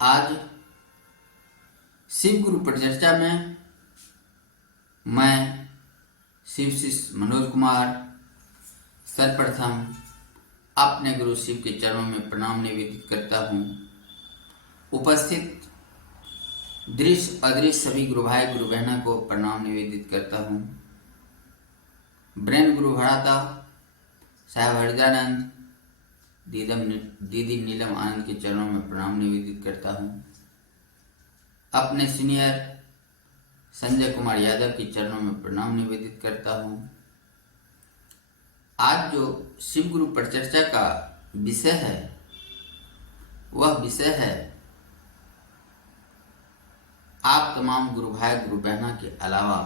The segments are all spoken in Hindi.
आज शिव गुरु परिचर्चा में मैं शिव शिष्य मनोज कुमार सर्वप्रथम अपने गुरु शिव के चरणों में प्रणाम निवेदित करता हूँ। उपस्थित दृश्य अदृश्य सभी गुरु भाई गुरु बहनों को प्रणाम निवेदित करता हूँ। ब्रह्म गुरु भराता साहब हरिदानंद दीदी नीलम आनंद के चरणों में प्रणाम निवेदित करता हूँ। अपने सीनियर संजय कुमार यादव के चरणों में प्रणाम निवेदित करता हूँ। आज जो शिव गुरु परिचर्चा का विषय है वह विषय है आप तमाम गुरु भाई गुरु बहना के अलावा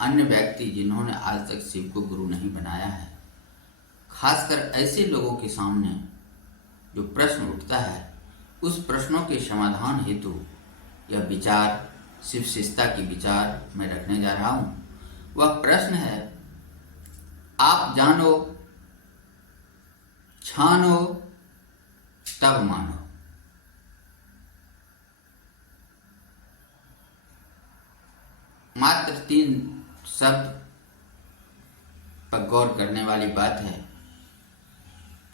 अन्य व्यक्ति जिन्होंने आज तक शिव को गुरु नहीं बनाया है, खासकर ऐसे लोगों के सामने जो प्रश्न उठता है, उस प्रश्नों के समाधान हेतु यह विचार शिव शिष्यता की विचार मैं रखने जा रहा हूं। वह प्रश्न है, आप जानो छानो तब मानो। मात्र 3 शब्द पर गौर करने वाली बात है।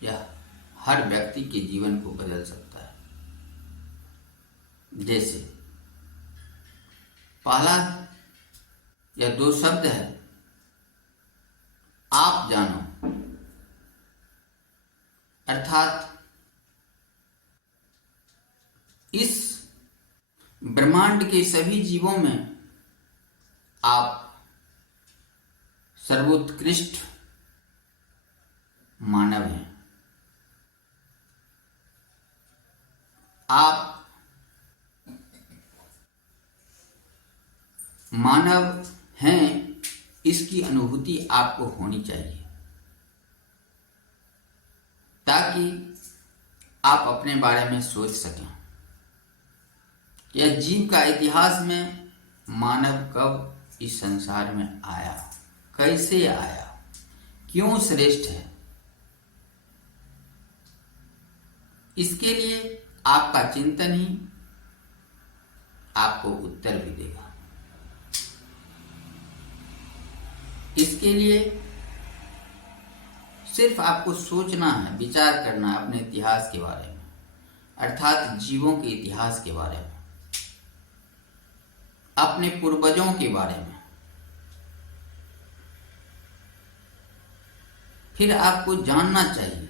यह हर व्यक्ति के जीवन को बदल सकता है। जैसे पहला या 2 शब्द है, आप जानो, अर्थात इस ब्रह्मांड के सभी जीवों में आप सर्वोत्कृष्ट मानव हैं। आप मानव हैं, इसकी अनुभूति आपको होनी चाहिए ताकि आप अपने बारे में सोच सकें। यह जीव का इतिहास में मानव कब इस संसार में आया, कैसे आया, क्यों श्रेष्ठ है, इसके लिए आपका चिंतन ही आपको उत्तर भी देगा। इसके लिए सिर्फ आपको सोचना है, विचार करना है अपने इतिहास के बारे में, अर्थात जीवों के इतिहास के बारे में, अपने पूर्वजों के बारे में। फिर आपको जानना चाहिए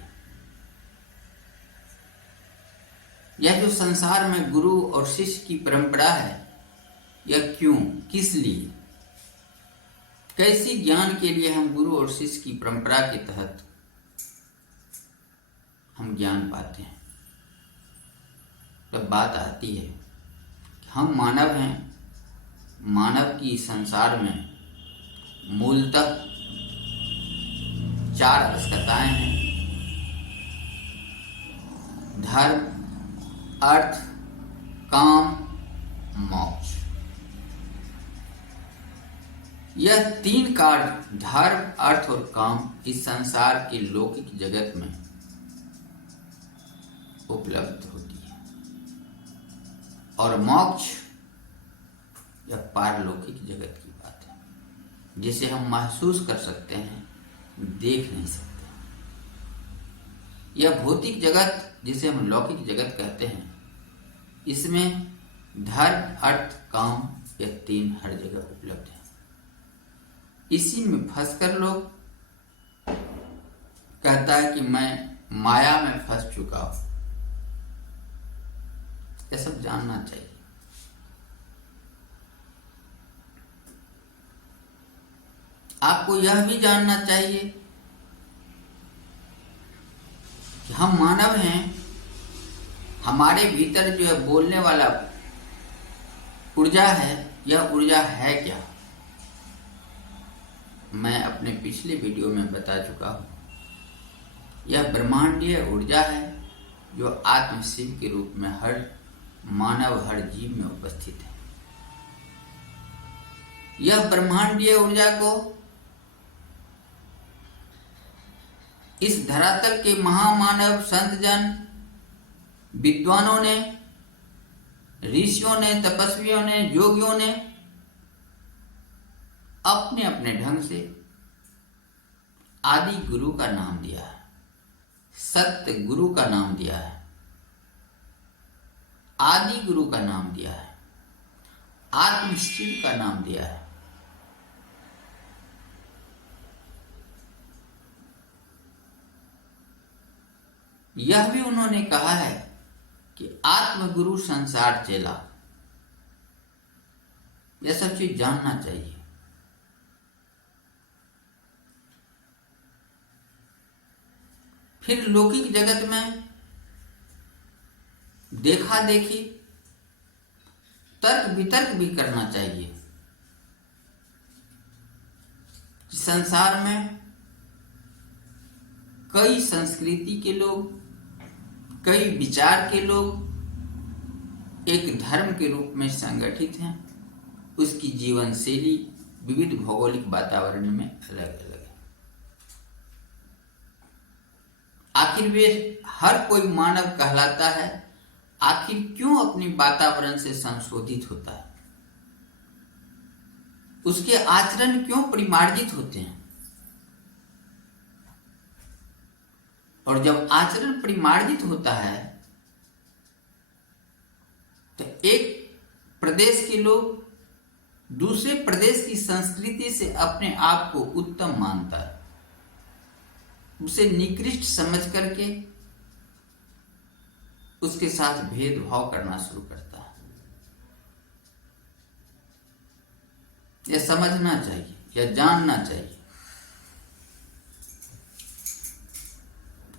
यह जो संसार में गुरु और शिष्य की परंपरा है, यह क्यों, किस लिए, कैसी ज्ञान के लिए हम गुरु और शिष्य की परंपरा के तहत हम ज्ञान पाते हैं। तब बात आती है कि हम मानव हैं, मानव की संसार में मूलतः 4 आवश्यकताएं हैं: धर्म, अर्थ, काम, मोक्ष। यह 3 कार्य धर्म, अर्थ और काम इस संसार के लौकिक जगत में उपलब्ध होती है, और मोक्ष यह पारलौकिक जगत की बात है, जिसे हम महसूस कर सकते हैं, देख नहीं सकते। यह भौतिक जगत जिसे हम लौकिक जगत कहते हैं, इसमें धर्म, अर्थ, काम यह 3 हर जगह उपलब्ध है। इसी में फंसकर लोग कहता है कि मैं माया में फंस चुका हूं। यह सब जानना चाहिए। आपको यह भी जानना चाहिए कि हम मानव हैं, हमारे भीतर जो है बोलने वाला ऊर्जा है, यह ऊर्जा है क्या? मैं अपने पिछले वीडियो में बता चुका हूं, यह ब्रह्मांडीय ऊर्जा है जो आत्म शिव के रूप में हर मानव, हर जीव में उपस्थित है। यह ब्रह्मांडीय ऊर्जा को इस धरातल के महामानव संत जन विद्वानों ने ऋषियों ने, तपस्वियों ने, योगियों ने अपने अपने ढंग से आदि गुरु का नाम दिया है, सत्य गुरु का नाम दिया है, आदि गुरु का नाम दिया है, आत्म शिव का नाम दिया है। यह भी उन्होंने कहा है कि आत्मगुरु संसार चेला। यह सब चीज जानना चाहिए। फिर लौकिक जगत में देखा देखी, तर्क वितर्क भी करना चाहिए। संसार में कई संस्कृति के लोग, कई विचार के लोग एक धर्म के रूप में संगठित हैं। उसकी जीवन शैली विविध भौगोलिक वातावरण में अलग अलग है। आखिर वे हर कोई मानव कहलाता है, आखिर क्यों अपनी वातावरण से संशोधित होता है? उसके आचरण क्यों परिमार्जित होते हैं? और जब आचरण परिमार्जित होता है तो एक प्रदेश के लोग दूसरे प्रदेश की संस्कृति से अपने आप को उत्तम मानता है, उसे निकृष्ट समझ करके उसके साथ भेदभाव करना शुरू करता है। यह समझना चाहिए, यह जानना चाहिए।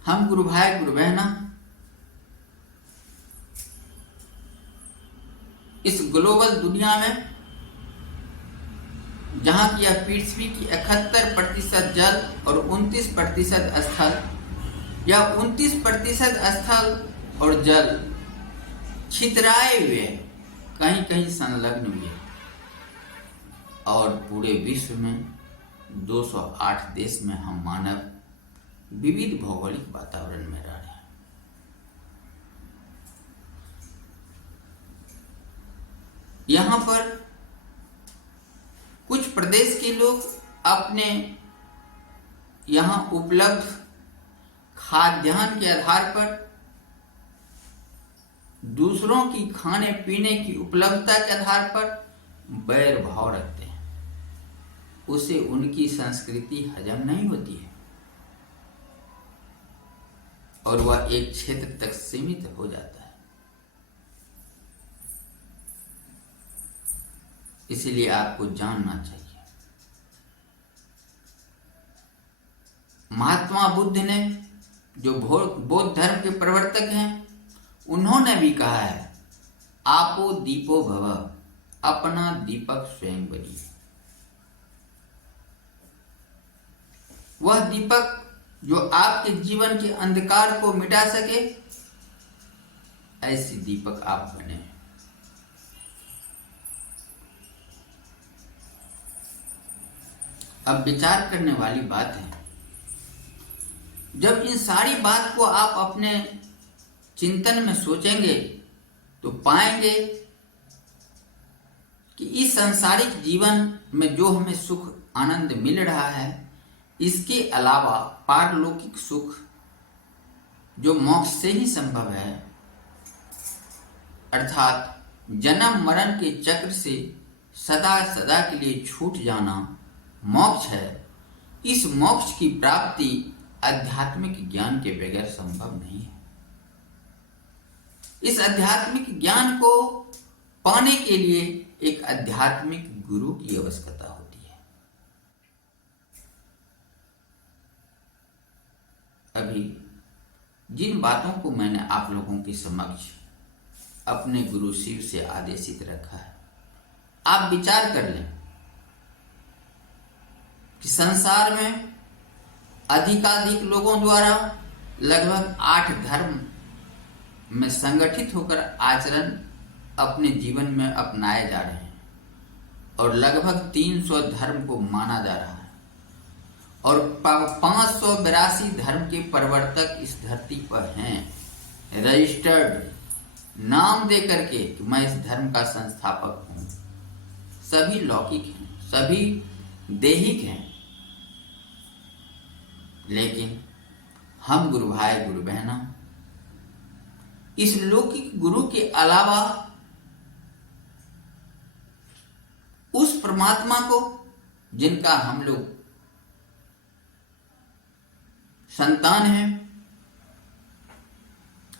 हम गुरु भाई गुरु बहना इस ग्लोबल दुनिया में, जहां की यह पृथ्वी की 71% जल और 29% स्थल, या 29% स्थल और जल छितराए हुए, कहीं कहीं संलग्न हुए, और पूरे विश्व में 208 देश में हम मानव विविध भौगोलिक वातावरण में रह रहे हैं। यहां पर कुछ प्रदेश के लोग अपने यहां उपलब्ध खाद्यान्न के आधार पर दूसरों की खाने पीने की उपलब्धता के आधार पर बैर भाव रखते हैं। उसे उनकी संस्कृति हजम नहीं होती है और वह एक क्षेत्र तक सीमित हो जाता है। इसलिए आपको जानना चाहिए। महात्मा बुद्ध ने, जो बौद्ध धर्म के प्रवर्तक हैं, उन्होंने भी कहा है, आपो दीपो भव, अपना दीपक स्वयं बनिए। वह दीपक जो आपके जीवन के अंधकार को मिटा सके, ऐसी दीपक आप बने। अब विचार करने वाली बात है, जब इन सारी बात को आप अपने चिंतन में सोचेंगे तो पाएंगे कि इस सांसारिक जीवन में जो हमें सुख आनंद मिल रहा है, इसके अलावा पारलौकिक सुख जो मोक्ष से ही संभव है, अर्थात जन्म मरण के चक्र से सदा सदा के लिए छूट जाना मोक्ष है। इस मोक्ष की प्राप्ति आध्यात्मिक ज्ञान के बगैर संभव नहीं है। इस आध्यात्मिक ज्ञान को पाने के लिए एक आध्यात्मिक गुरु की आवश्यकता होती है। अभी जिन बातों को मैंने आप लोगों के समक्ष अपने गुरु शिव से आदेशित रखा है, आप विचार कर लें कि संसार में अधिकाधिक लोगों द्वारा लगभग 8 धर्म में संगठित होकर आचरण अपने जीवन में अपनाए जा रहे हैं और लगभग 300 धर्म को माना जा रहा है और 582 धर्म के प्रवर्तक इस धरती पर हैं, रजिस्टर्ड। नाम दे करके कि मैं इस धर्म का संस्थापक हूं। सभी लौकिक हैं, सभी देहिक हैं, लेकिन हम गुरु भाई गुरु बहना इस लौकिक गुरु के अलावा उस परमात्मा को जिनका हम लोग संतान हैं,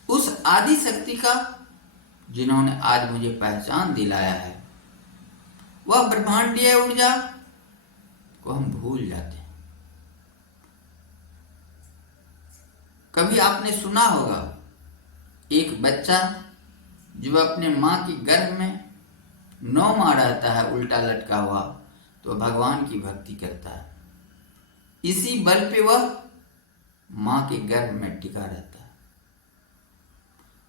उस आदि शक्ति का जिन्होंने आज मुझे पहचान दिलाया है, वह ब्रह्मांडीय ऊर्जा को हम भूल जाते हैं। कभी आपने सुना होगा एक बच्चा जो अपने मां की गर्भ में 9 माह रहता है उल्टा लटका हुआ, तो भगवान की भक्ति करता है। इसी बल पे वह मां के गर्भ में टिका रहता है।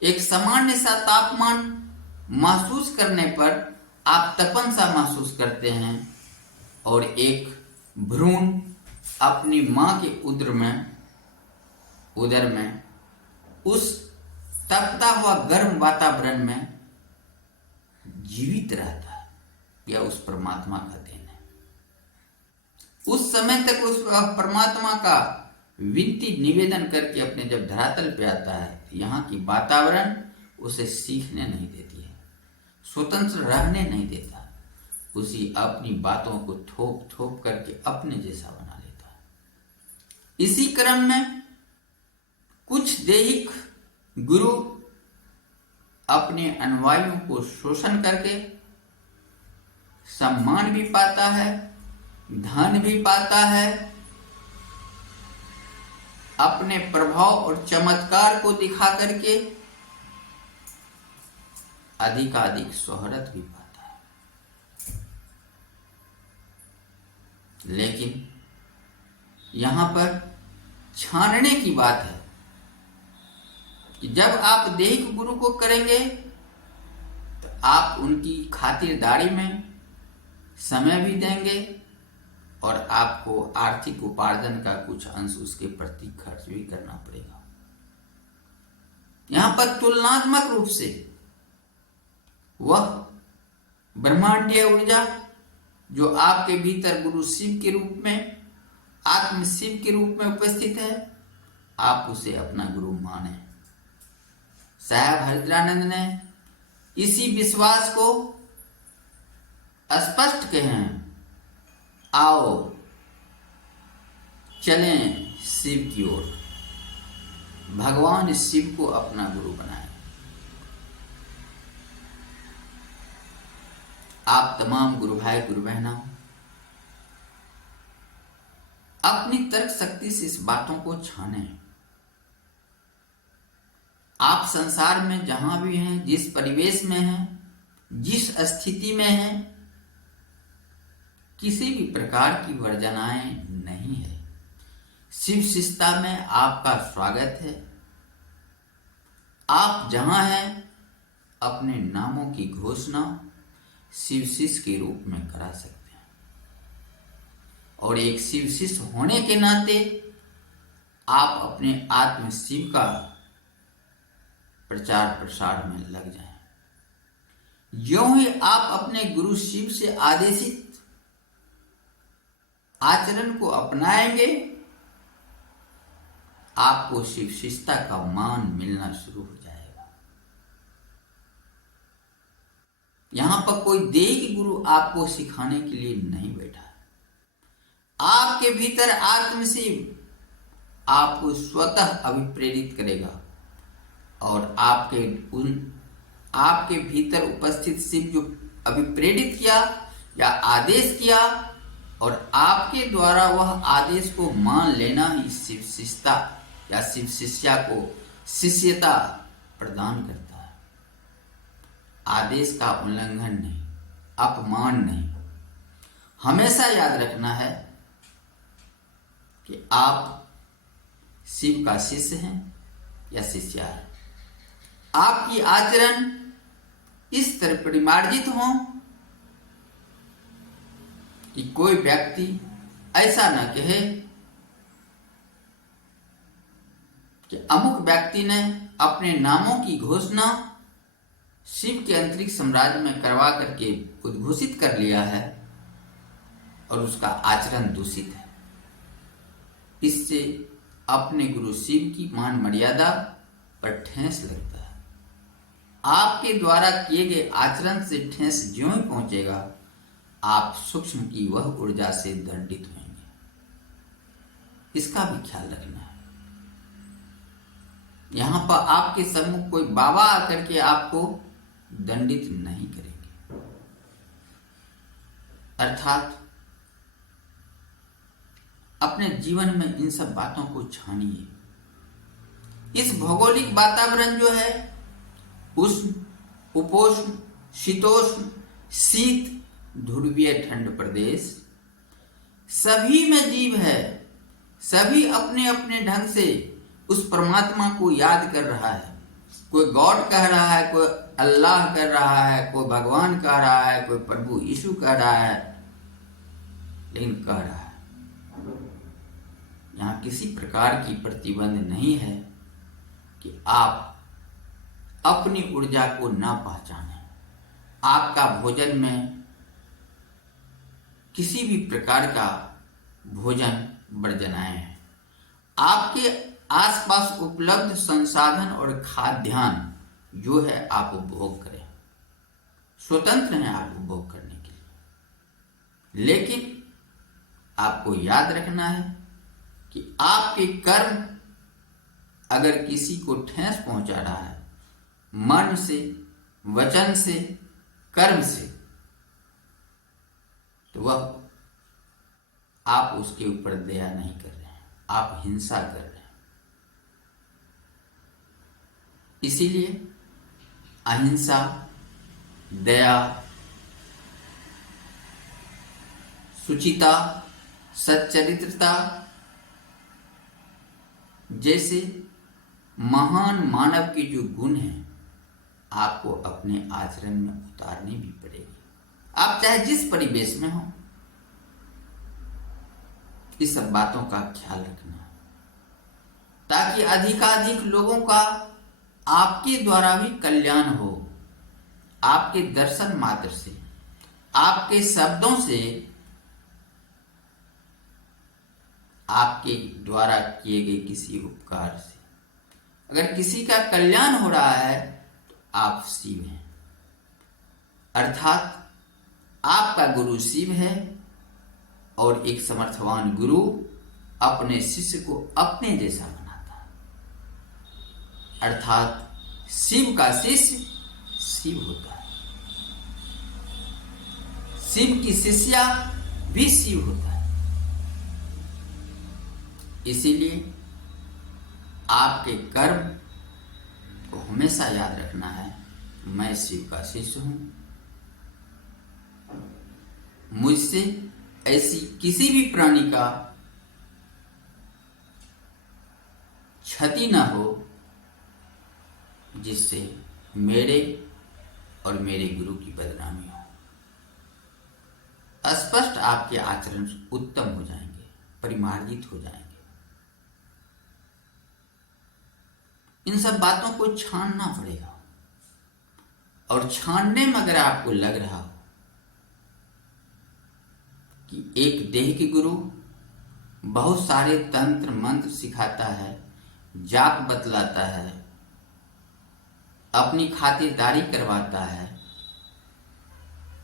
एक सामान्य सा तापमान महसूस करने पर आप तपन सा महसूस करते हैं, और एक भ्रूण अपनी मां के उदर में उस तपता हुआ गर्म वातावरण में जीवित रहता है। यह उस परमात्मा का देन है। उस समय तक उस परमात्मा का विनती निवेदन करके अपने जब धरातल पे आता है, यहाँ की वातावरण उसे सीखने नहीं देती है, स्वतंत्र रहने नहीं देता, उसी अपनी बातों को थोप थोप करके अपने जैसा बना लेता है। इसी क्रम में कुछ देहिक गुरु अपने अनुयायियों को शोषण करके सम्मान भी पाता है, धन भी पाता है, अपने प्रभाव और चमत्कार को दिखा करके अधिकाधिक शोहरत भी पाता है। लेकिन यहां पर छानने की बात है कि जब आप देहिक गुरु को करेंगे तो आप उनकी खातिरदारी में समय भी देंगे और आपको आर्थिक उपार्जन का कुछ अंश उसके प्रति खर्च भी करना पड़ेगा। यहां पर तुलनात्मक रूप से वह ब्रह्मांडीय ऊर्जा जो आपके भीतर गुरु शिव के रूप में, आत्म शिव के रूप में उपस्थित है, आप उसे अपना गुरु माने। साहब हरिद्रानंद ने इसी विश्वास को स्पष्ट कहें, आओ चलें शिव की ओर, भगवान शिव को अपना गुरु बनाए। आप तमाम गुरु भाई गुरु बहना अपनी तर्क शक्ति से इस बातों को छाने। आप संसार में जहां भी हैं, जिस परिवेश में हैं, जिस स्थिति में हैं, किसी भी प्रकार की वर्जनाएं नहीं है। शिव शिष्टता में आपका स्वागत है। आप जहां हैं अपने नामों की घोषणा शिव शिष्य के रूप में करा सकते हैं, और एक शिव शिष्य होने के नाते आप अपने आत्म शिव का प्रचार प्रसार में लग जाएं। यों ही आप अपने गुरु शिव से आदेशित आचरण को अपनाएंगे, आपको शिव शिष्टता का मान मिलना शुरू हो जाएगा। यहां पर कोई देही गुरु आपको सिखाने के लिए नहीं बैठा। आपके भीतर आत्म शिव आपको स्वतः अभिप्रेरित करेगा, और आपके भीतर उपस्थित शिव जो अभिप्रेरित किया या आदेश किया, और आपके द्वारा वह आदेश को मान लेना ही शिव शिष्टता या शिव शिष्या को शिष्यता प्रदान करता है। आदेश का उल्लंघन नहीं, अपमान नहीं। हमेशा याद रखना है कि आप शिव का शिष्य हैं या शिष्या है। आपकी आचरण इस तरह परिमार्जित हो कि कोई व्यक्ति ऐसा न कहे कि अमुक व्यक्ति ने अपने नामों की घोषणा शिव के अंतरिक्ष साम्राज्य में करवा करके उद्घोषित कर लिया है और उसका आचरण दूषित है। इससे अपने गुरु शिव की मान मर्यादा पर ठेस लगता है। आपके द्वारा किए गए आचरण से ठेस ज्यों ही पहुंचेगा, आप सूक्ष्म की वह ऊर्जा से दंडित होंगे। इसका भी ख्याल रखना है। यहां पर आपके सम्मुख कोई बाबा आकर के आपको दंडित नहीं करेंगे। अर्थात अपने जीवन में इन सब बातों को छानिए। इस भौगोलिक वातावरण जो है, उष्ण, उपोष्ण, शीतोष्ण, शीत, ध्रुवीय ठंड प्रदेश, सभी में जीव है। सभी अपने अपने ढंग से उस परमात्मा को याद कर रहा है। कोई गॉड कह रहा है, कोई अल्लाह कर रहा है, कोई भगवान कह रहा है, कोई प्रभु यीशु कह रहा है, लेकिन कह रहा है। यहाँ किसी प्रकार की प्रतिबंध नहीं है कि आप अपनी ऊर्जा को ना पहचानें। आपका भोजन में किसी भी प्रकार का भोजन वर्जनाएं हैं। आपके आसपास उपलब्ध संसाधन और खाद्यान्न जो है आप उपभोग करें। स्वतंत्र हैं आप उपभोग करने के लिए, लेकिन आपको याद रखना है कि आपके कर्म अगर किसी को ठेस पहुंचा रहा है, मन से, वचन से, कर्म से, तो वह आप उसके ऊपर दया नहीं कर रहे हैं, आप हिंसा कर रहे हैं। इसीलिए अहिंसा, दया, शुचिता, सच्चरित्रता जैसे महान मानव के जो गुण हैं, आपको अपने आचरण में उतारनी भी पड़ेगी। आप चाहे जिस परिवेश में हो, इस सब बातों का ख्याल रखना, ताकि अधिकाधिक लोगों का आपके द्वारा भी कल्याण हो। आपके दर्शन मात्र से, आपके शब्दों से, आपके द्वारा किए गए किसी उपकार से अगर किसी का कल्याण हो रहा है, तो आप शिव हैं। अर्थात आपका गुरु शिव है, और एक समर्थवान गुरु अपने शिष्य को अपने जैसा बनाता है। अर्थात शिव का शिष्य शिव होता है, शिव की शिष्या भी शिव होता है। इसीलिए आपके कर्म को हमेशा याद रखना है, मैं शिव का शिष्य हूं। मुझसे ऐसी किसी भी प्राणी का क्षति न हो जिससे मेरे और मेरे गुरु की बदनामी हो। स्पष्ट आपके आचरण उत्तम हो जाएंगे, परिमार्जित हो जाएंगे। इन सब बातों को छानना पड़ेगा, और छानने में अगर आपको लग रहा हो कि एक देह के गुरु बहुत सारे तंत्र मंत्र सिखाता है, जाप बतलाता है, अपनी खातिरदारी करवाता है,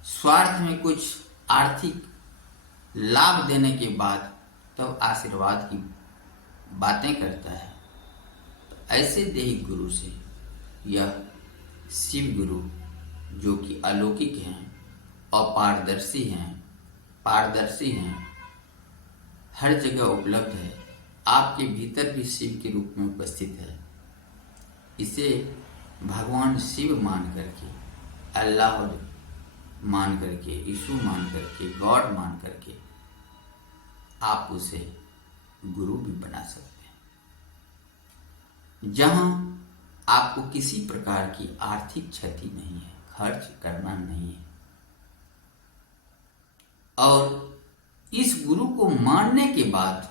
स्वार्थ में कुछ आर्थिक लाभ देने के बाद तब आशीर्वाद की बातें करता है, तो ऐसे देही गुरु से यह शिव गुरु जो कि अलौकिक हैं, अपारदर्शी हैं, पारदर्शी हैं, हर जगह उपलब्ध है, आपके भीतर भी शिव के रूप में उपस्थित है, इसे भगवान शिव मान करके, अल्लाह मान करके, यीशु मान करके, गॉड मान करके आप उसे गुरु भी बना सकते हैं, जहां आपको किसी प्रकार की आर्थिक क्षति नहीं है, खर्च करना नहीं है। और इस गुरु को मानने के बाद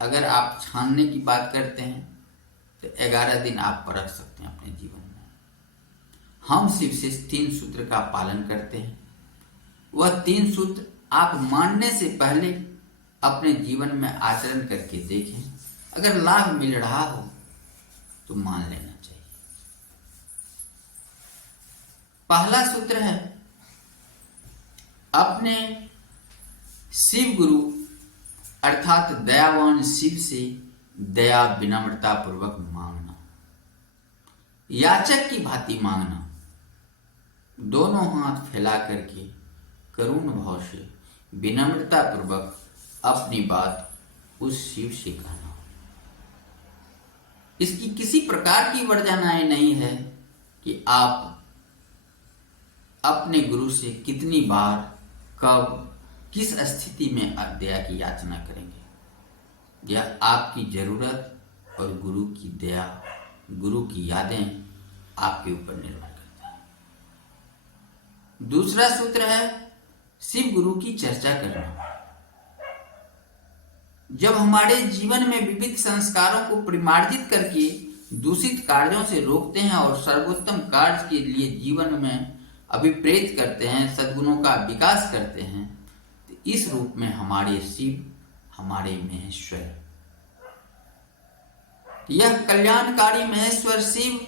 अगर आप छानने की बात करते हैं तो 11 दिन आप परख सकते हैं अपने जीवन में। हम शिव से 3 सूत्र का पालन करते हैं। वह 3 सूत्र आप मानने से पहले अपने जीवन में आचरण करके देखें। अगर लाभ मिल रहा हो तो मान लेना चाहिए। पहला सूत्र है, अपने शिव गुरु अर्थात दयावान शिव से दया विनम्रता पूर्वक मांगना, याचक की भांति मांगना, दोनों हाथ फैला करके करुण भाव से विनम्रता पूर्वक अपनी बात उस शिव से कहना। इसकी किसी प्रकार की वर्जनाएं नहीं है कि आप अपने गुरु से कितनी बार, कब, किस स्थिति में दया की याचना करेंगे। यह आपकी जरूरत और गुरु की दया, गुरु की यादें आपके ऊपर निर्भर करता है। दूसरा सूत्र है शिव गुरु की चर्चा करना। जब हमारे जीवन में विविध संस्कारों को परिमार्जित करके दूषित कार्यों से रोकते हैं और सर्वोत्तम कार्य के लिए जीवन में अभिप्रेत करते हैं, सद्गुणों का विकास करते हैं, तो इस रूप में हमारे शिव, हमारे महेश्वर, यह कल्याणकारी महेश्वर शिव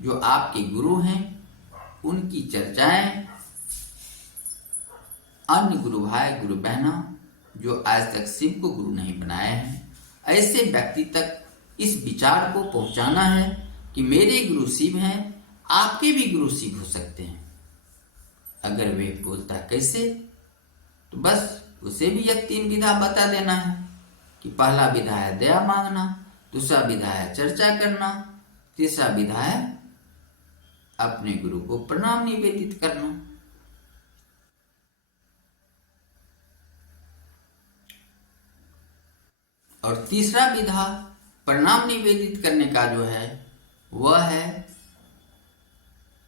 जो आपके गुरु हैं, उनकी चर्चाएं अन्य गुरु भाई, गुरु बहना जो आज तक शिव को गुरु नहीं बनाए हैं, ऐसे व्यक्ति तक इस विचार को पहुंचाना है कि मेरे गुरु शिव हैं, आपके भी गुरु शिव हो सकते हैं। अगर वे बोलता कैसे, तो बस उसे भी यह 3 विधा बता देना है कि पहला विधा है दया मांगना, दूसरा विधा है चर्चा करना, तीसरा विधा है अपने गुरु को प्रणाम निवेदित करना। और तीसरा विधा प्रणाम निवेदित करने का जो है वह है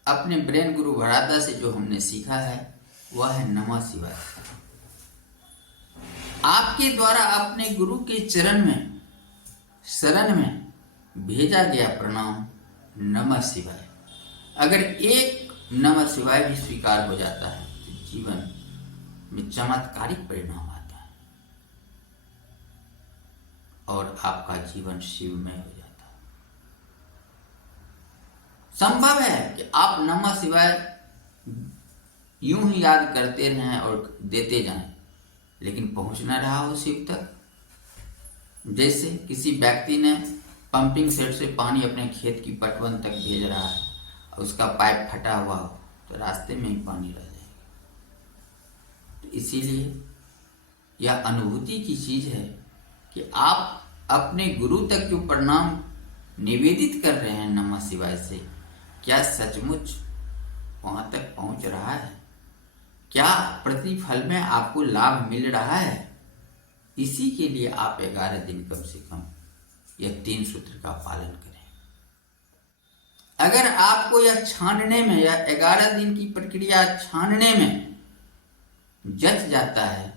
अपने ब्रेन गुरु भरादा से जो हमने सीखा है वह है नमः शिवाय। आपके द्वारा अपने गुरु के चरण में, शरण में भेजा गया प्रणाम नमः शिवाय, अगर एक नमः शिवाय भी स्वीकार हो जाता है तो जीवन में चमत्कारिक परिणाम आता है और आपका जीवन शिवमय हो जाता है। संभव है कि आप नमः शिवाय यूं ही याद करते रहें और देते जाएं, लेकिन पहुंच न रहा हो शिव तक। जैसे किसी व्यक्ति ने पंपिंग सेट से पानी अपने खेत की पटवन तक भेज रहा है और उसका पाइप फटा हुआ हो तो रास्ते में ही पानी रह जाएगा। तो इसीलिए यह अनुभूति की चीज है कि आप अपने गुरु तक जो प्रणाम निवेदित कर रहे हैं नमः शिवाय से, क्या सचमुच वहां तक पहुंच रहा है? क्या प्रतिफल में आपको लाभ मिल रहा है? इसी के लिए आप 11 दिन कम से कम यह 3 सूत्र का पालन करें। अगर आपको यह छानने में, यह 11 दिन की प्रक्रिया छानने में जच जाता है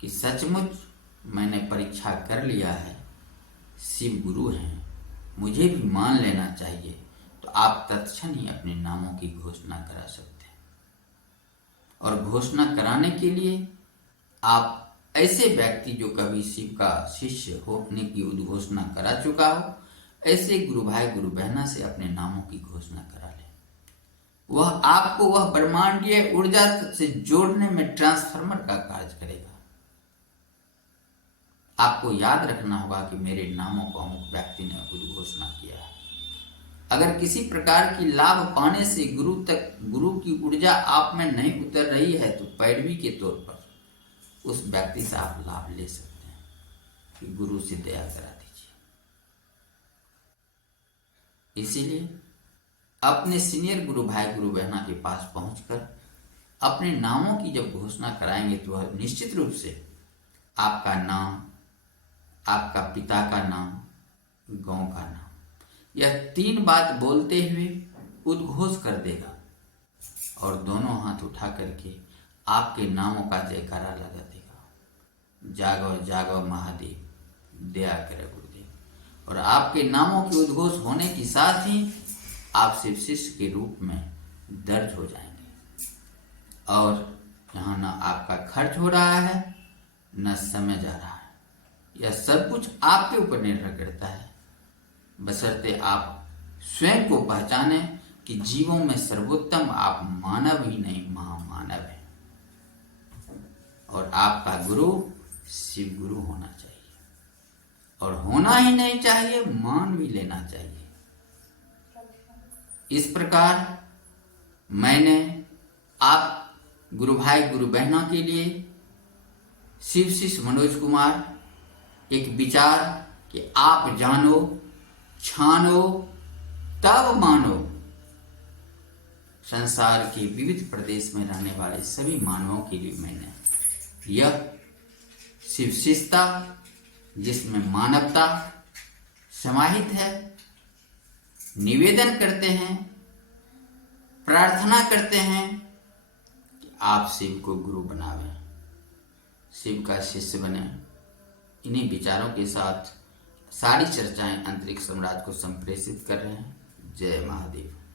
कि सचमुच मैंने परीक्षा कर लिया है, शिव गुरु हैं, मुझे भी मान लेना चाहिए, तो आप तत्क्षण ही अपने नामों की घोषणा करा सकते हैं। और घोषणा कराने के लिए आप ऐसे व्यक्ति जो कभी शिव का शिष्य होने की उद्घोषणा करा चुका हो, ऐसे गुरु भाई गुरु बहना से अपने नामों की घोषणा करा लें। वह आपको वह ब्रह्मांडीय ऊर्जा से जोड़ने में ट्रांसफार्मर का कार्य करेगा। आपको याद रखना होगा कि मेरे नामों को अमुक व्यक्ति ने उद्घोषणा किया है। अगर किसी प्रकार की लाभ पाने से गुरु की ऊर्जा आप में नहीं उतर रही है तो पैरवी के तौर पर उस व्यक्ति से आप लाभ ले सकते हैं कि गुरु से दया करा दीजिए। इसीलिए अपने सीनियर गुरु भाई गुरु बहना के पास पहुंचकर अपने नामों की जब घोषणा कराएंगे तो वह निश्चित रूप से आपका नाम, आपका पिता का नाम, गांव का नाम, यह 3 बात बोलते हुए उद्घोष कर देगा और दोनों हाथ उठा करके आपके नामों का जयकारा लगा देगा। जागो जागो महादेव, दया करे गुरुदेव। और आपके नामों के उद्घोष होने के साथ ही आप शिव शिष्य के रूप में दर्ज हो जाएंगे। और यहाँ न आपका खर्च हो रहा है न समय जा रहा है। यह सब कुछ आपके ऊपर निर्भर करता है, बशर्ते आप स्वयं को पहचाने कि जीवों में सर्वोत्तम आप मानव ही नहीं महामानव हैं। और आपका गुरु शिव गुरु होना चाहिए, और होना ही नहीं चाहिए, मान भी लेना चाहिए। इस प्रकार मैंने आप गुरु भाई गुरु बहना के लिए शिव शिष्य मनोज कुमार एक विचार कि आप जानो छानो तब मानो, संसार के विविध प्रदेश में रहने वाले सभी मानवों के लिए मैंने यह शिव शिष्यता जिसमें मानवता समाहित है निवेदन करते हैं, प्रार्थना करते हैं कि आप शिव को गुरु बनावें, शिव का शिष्य बने। इन्हीं विचारों के साथ सारी चर्चाएं अंतरिक्ष सम्राट को संप्रेषित कर रहे हैं। जय महादेव।